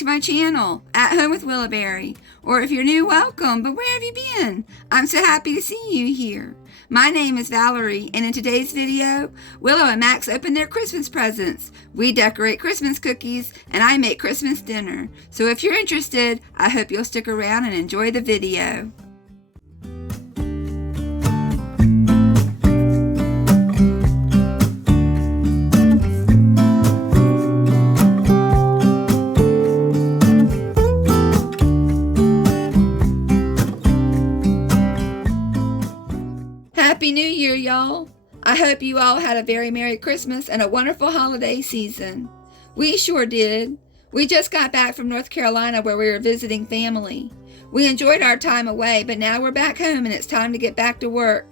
to my channel, At Home with Willowberry. Or if you're new, welcome, but where have you been? I'm so happy to see you here. My name is Valerie, and in today's video, Willow and Max open their Christmas presents. We decorate Christmas cookies, and I make Christmas dinner. So if you're interested, I hope you'll stick around and enjoy the video. Happy New Year, y'all. I hope you all had a very Merry Christmas and a wonderful holiday season. We sure did. We just got back from North Carolina where we were visiting family. We enjoyed our time away, but now we're back home and it's time to get back to work.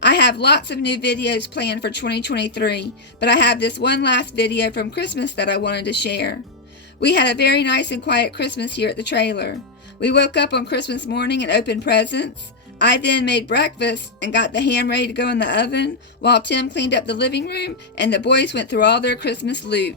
I have lots of new videos planned for 2023, but I have this one last video from Christmas that I wanted to share. We had a very nice and quiet Christmas here at the trailer. We woke up on Christmas morning and opened presents. I then made breakfast and got the ham ready to go in the oven while Tim cleaned up the living room and the boys went through all their Christmas loot.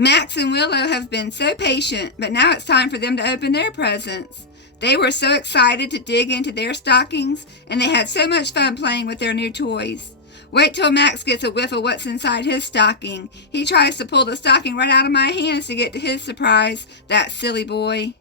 Max and Willow have been so patient, but now it's time for them to open their presents. They were so excited to dig into their stockings, and they had so much fun playing with their new toys. Wait till Max gets a whiff of what's inside his stocking. He tries to pull the stocking right out of my hands to get to his surprise, that silly boy.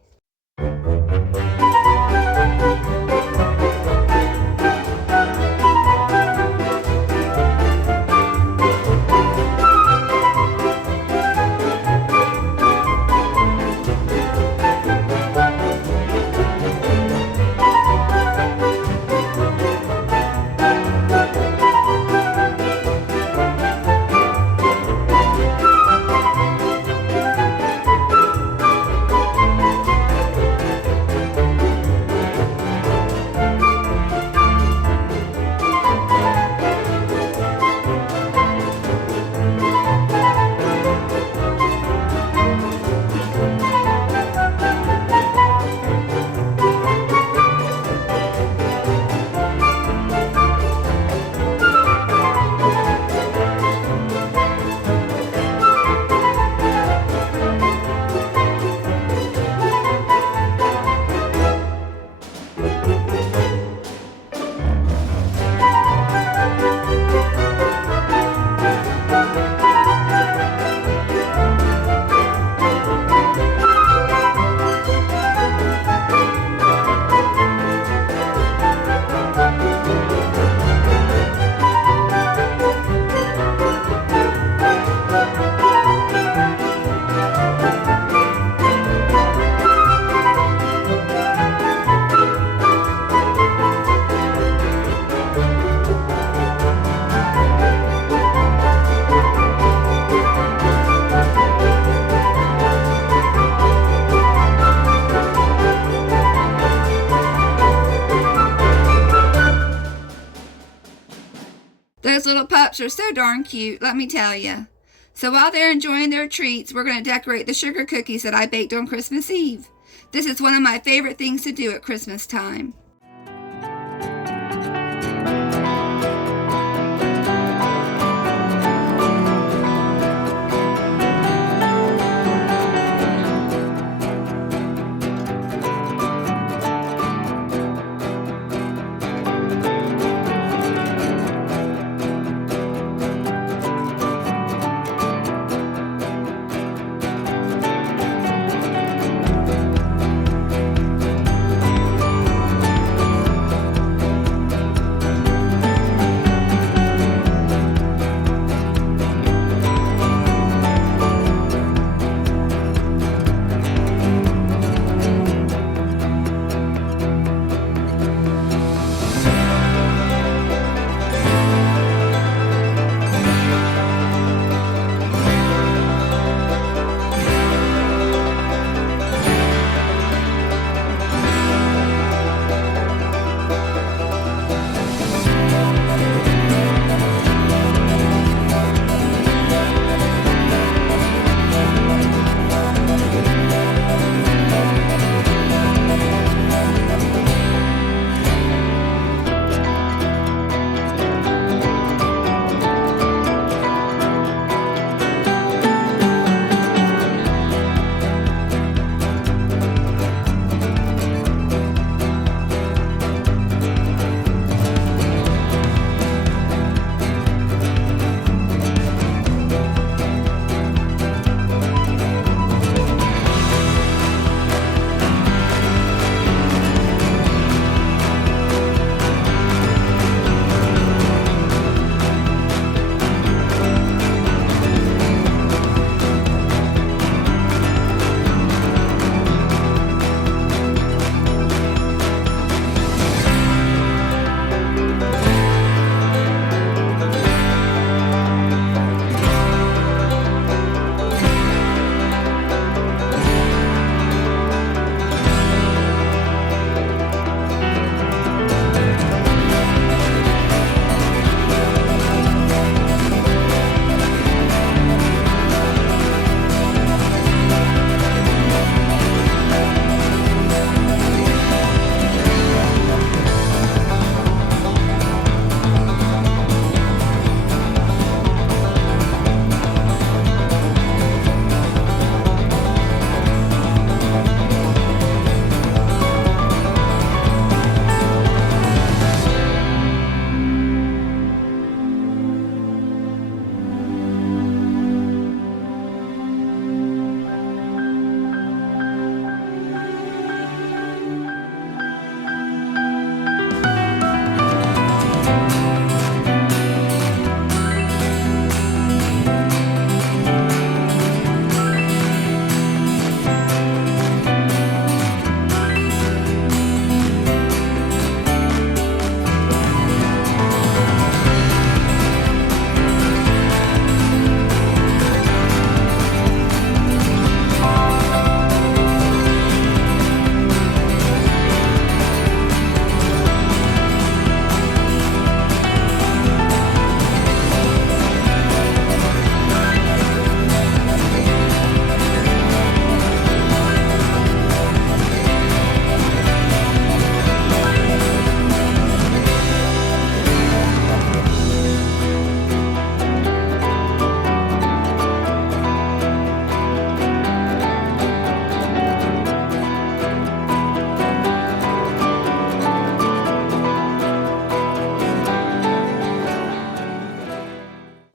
pups are so darn cute, let me tell you. So while they're enjoying their treats, we're going to decorate the sugar cookies that I baked on Christmas Eve. This is one of my favorite things to do at Christmas time.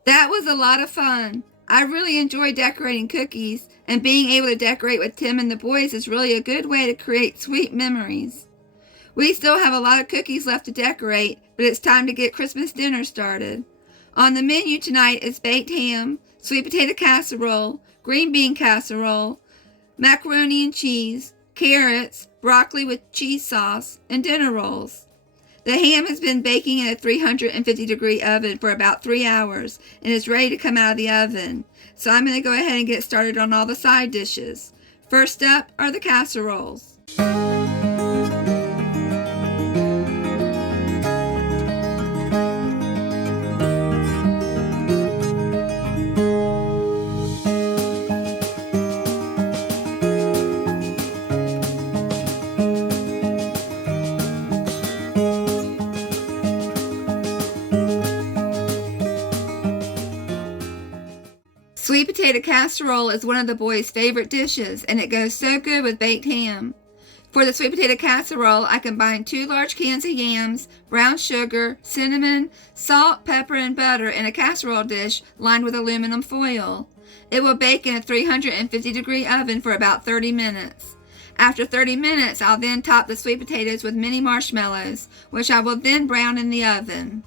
That was a lot of fun. I really enjoy decorating cookies, and being able to decorate with Tim and the boys is really a good way to create sweet memories. We still have a lot of cookies left to decorate, but it's time to get Christmas dinner started. On the menu tonight is baked ham, sweet potato casserole, green bean casserole, macaroni and cheese, carrots, broccoli with cheese sauce, and dinner rolls. The ham has been baking in a 350-degree oven for about 3 hours and is ready to come out of the oven. So I'm going to go ahead and get started on all the side dishes. First up are the casseroles. Sweet potato casserole is one of the boys' favorite dishes, and it goes so good with baked ham. For the sweet potato casserole, I combine 2 large cans of yams, brown sugar, cinnamon, salt, pepper, and butter in a casserole dish lined with aluminum foil. It will bake in a 350-degree oven for about 30 minutes. After 30 minutes, I'll then top the sweet potatoes with mini marshmallows, which I will then brown in the oven.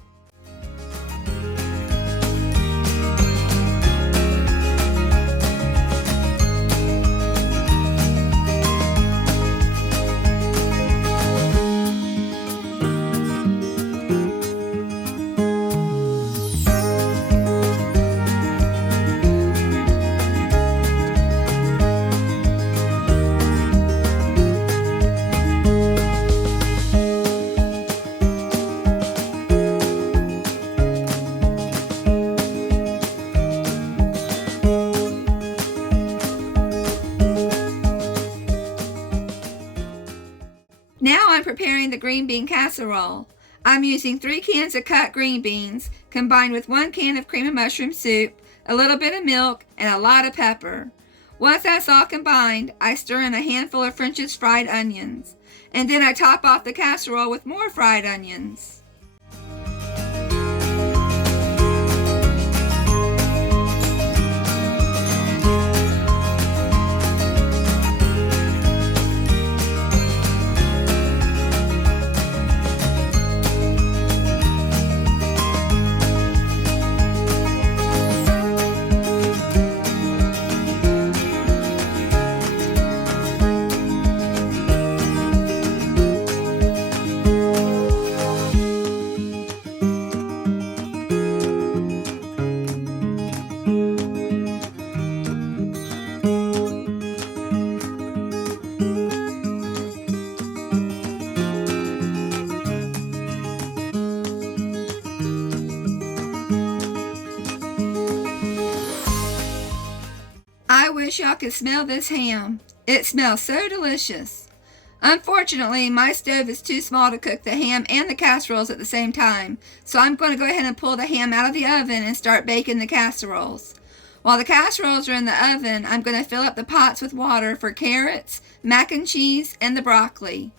Now I'm preparing the green bean casserole. I'm using 3 cans of cut green beans, combined with 1 can of cream of mushroom soup, a little bit of milk, and a lot of pepper. Once that's all combined, I stir in a handful of French's fried onions, and then I top off the casserole with more fried onions. I wish y'all could smell this ham. It smells so delicious. Unfortunately, my stove is too small to cook the ham and the casseroles at the same time, so I'm going to go ahead and pull the ham out of the oven and start baking the casseroles. While the casseroles are in the oven, I'm going to fill up the pots with water for carrots, mac and cheese, and the broccoli.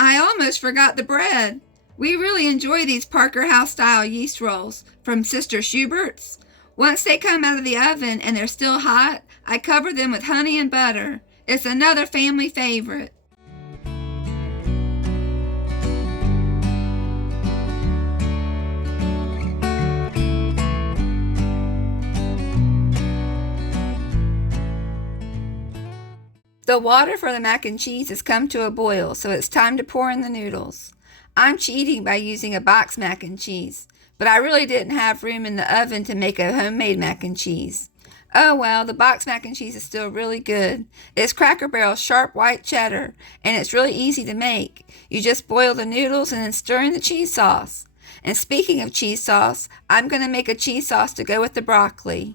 I almost forgot the bread. We really enjoy these Parker House style yeast rolls from Sister Schubert's. Once they come out of the oven and they're still hot, I cover them with honey and butter. It's another family favorite. The water for the mac and cheese has come to a boil, so it's time to pour in the noodles. I'm cheating by using a box mac and cheese, but I really didn't have room in the oven to make a homemade mac and cheese. Oh well, the box mac and cheese is still really good. It's Cracker Barrel's sharp white cheddar, and it's really easy to make. You just boil the noodles and then stir in the cheese sauce. And speaking of cheese sauce, I'm going to make a cheese sauce to go with the broccoli.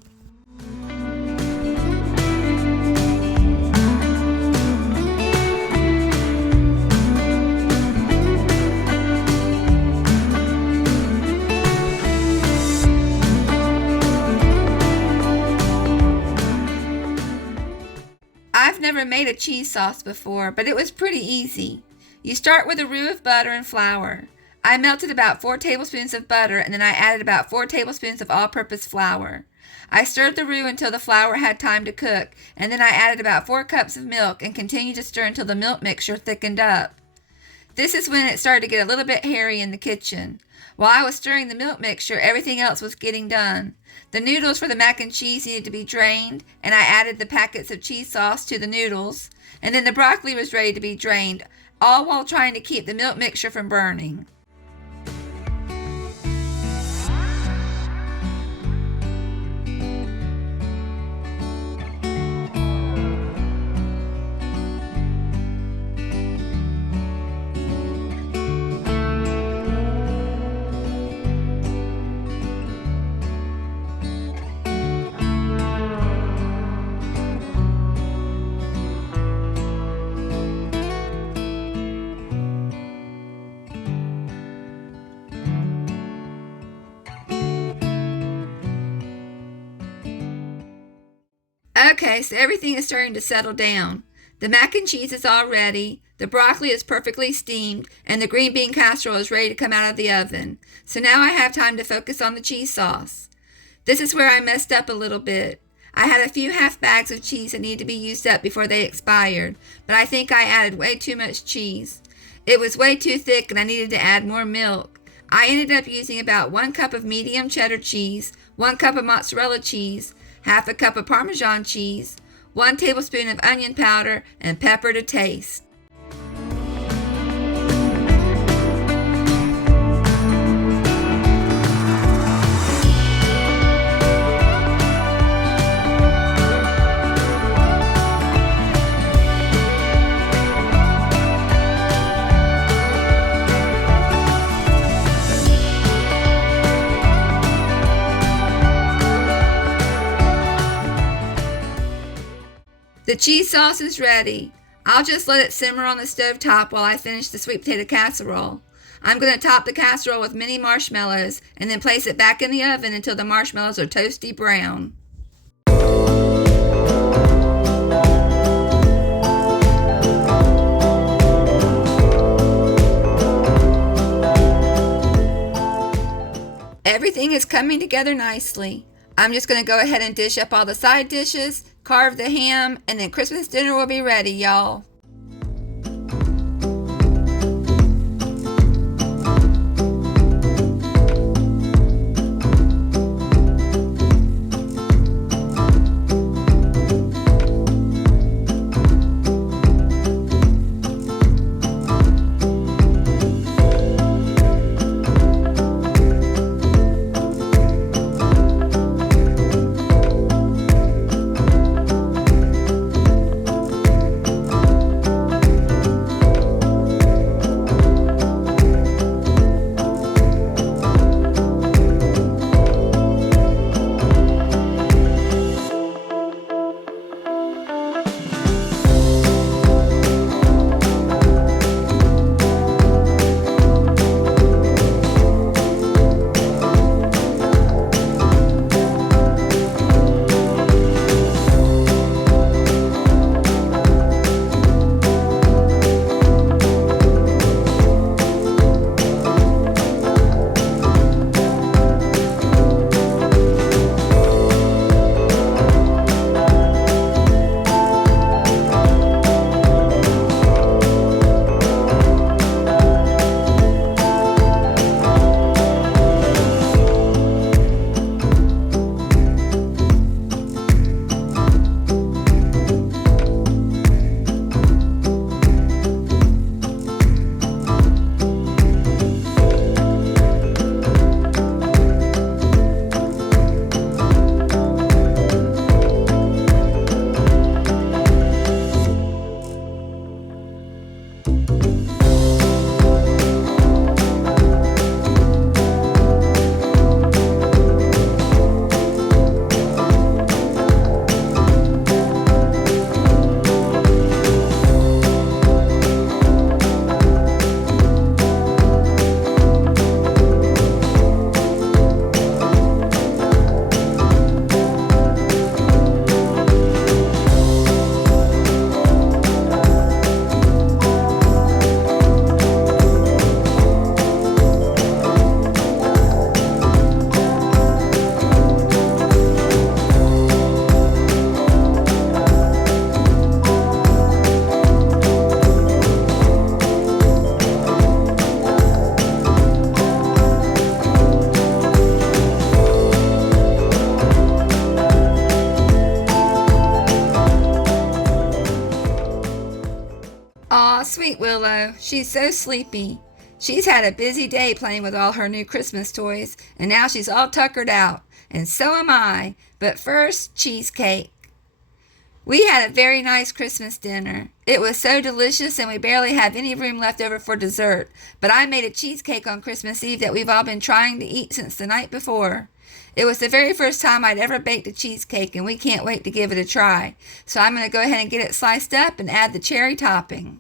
I've never made a cheese sauce before, but it was pretty easy. You start with a roux of butter and flour. I melted about 4 tablespoons of butter, and then I added about 4 tablespoons of all-purpose flour. I stirred the roux until the flour had time to cook, and then I added about 4 cups of milk and continued to stir until the milk mixture thickened up. This is when it started to get a little bit hairy in the kitchen. While I was stirring the milk mixture, everything else was getting done. The noodles for the mac and cheese needed to be drained, and I added the packets of cheese sauce to the noodles, and then the broccoli was ready to be drained, all while trying to keep the milk mixture from burning. Okay, so everything is starting to settle down. The mac and cheese is all ready, the broccoli is perfectly steamed, and the green bean casserole is ready to come out of the oven. So now I have time to focus on the cheese sauce. This is where I messed up a little bit. I had a few half bags of cheese that needed to be used up before they expired, but I think I added way too much cheese. It was way too thick and I needed to add more milk. I ended up using about 1 cup of medium cheddar cheese, 1 cup of mozzarella cheese, half a cup of Parmesan cheese, 1 tablespoon of onion powder, and pepper to taste. The cheese sauce is ready. I'll just let it simmer on the stove top while I finish the sweet potato casserole. I'm going to top the casserole with mini marshmallows and then place it back in the oven until the marshmallows are toasty brown. Everything is coming together nicely. I'm just going to go ahead and dish up all the side dishes, carve the ham, and then Christmas dinner will be ready, y'all. She's so sleepy. She's had a busy day playing with all her new Christmas toys, and now she's all tuckered out. And so am I. But first, cheesecake. We had a very nice Christmas dinner. It was so delicious and we barely have any room left over for dessert. But I made a cheesecake on Christmas Eve that we've all been trying to eat since the night before. It was the very first time I'd ever baked a cheesecake and we can't wait to give it a try. So I'm going to go ahead and get it sliced up and add the cherry topping.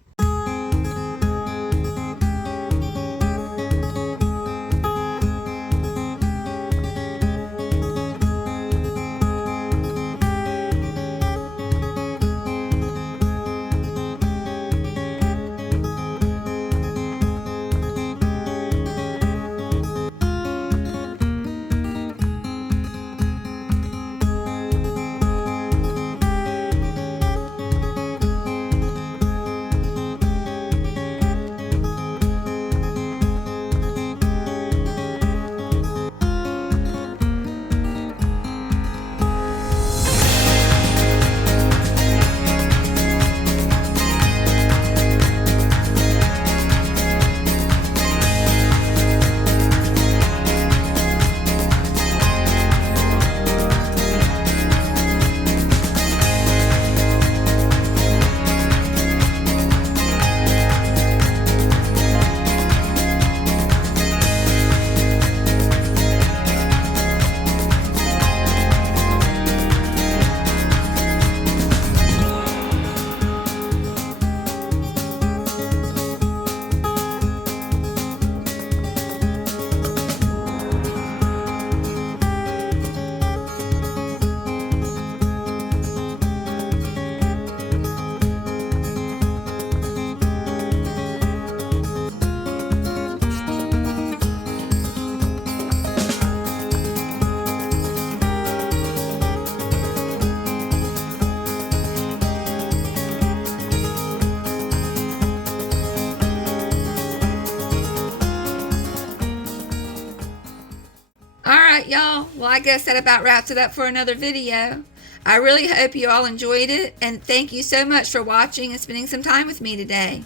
Alright, y'all. Well, I guess that about wraps it up for another video. I really hope you all enjoyed it, and thank you so much for watching and spending some time with me today.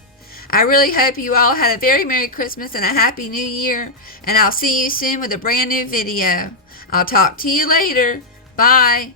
I really hope you all had a very Merry Christmas and a Happy New Year, and I'll see you soon with a brand new video. I'll talk to you later. Bye.